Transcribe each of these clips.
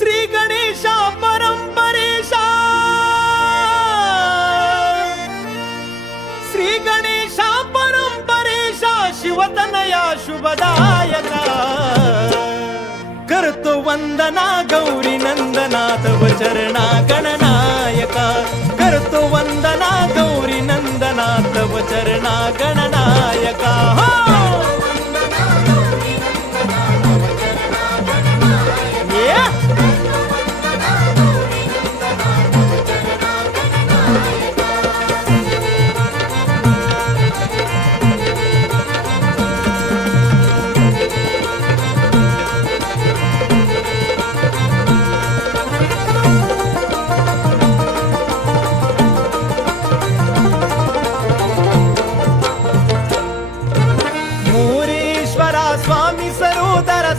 श्री गणेशा परंपरेशा. श्री गणेशा परंपरेशा शिवतनया शुभदायका. करतो वंदना गौरी नंदना तव चरणा गणनायका करतो वंदना गौरी नंदना तव चरणा गणनायका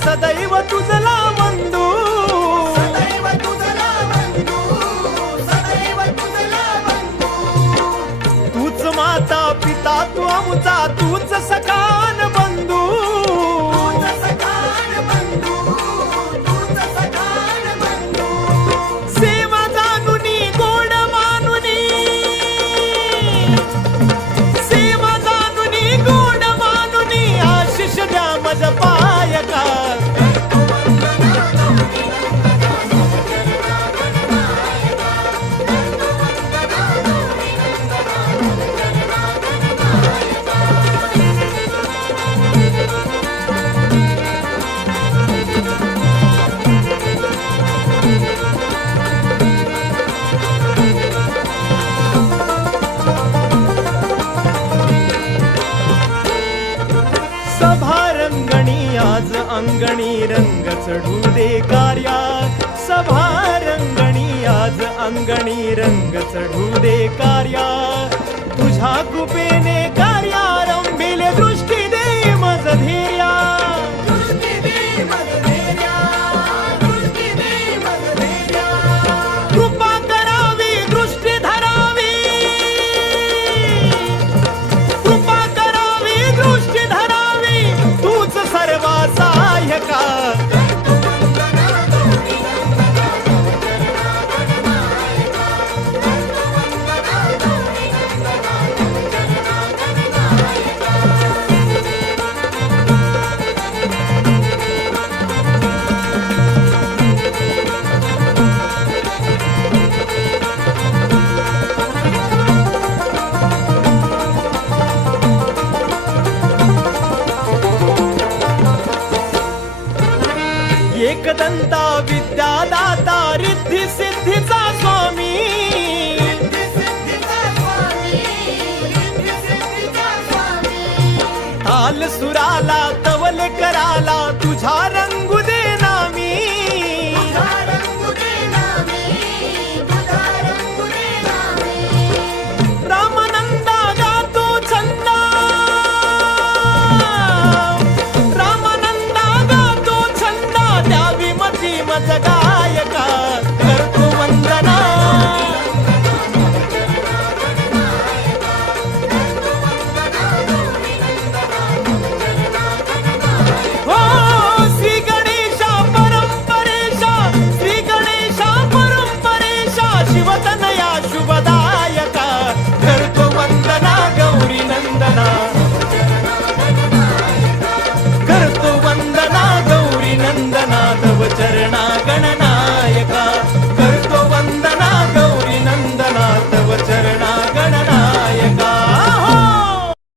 सदैव तुझला वंदू सदैव तुझला बंधू सदैव तुझला बंधू. तूच माता पिता तू आमचा तूच सखान आज अंगणी रंग चढू दे कार्या. सभा रंगणी आज अंगणी रंग चढू दे कार्या. एकदंता विद्यादाता रिद्धी सिद्धीचा स्वामी. रिद्धी सिद्धीचा स्वामी ताल सुराला तवल कराला तुझा ಮತಗಾ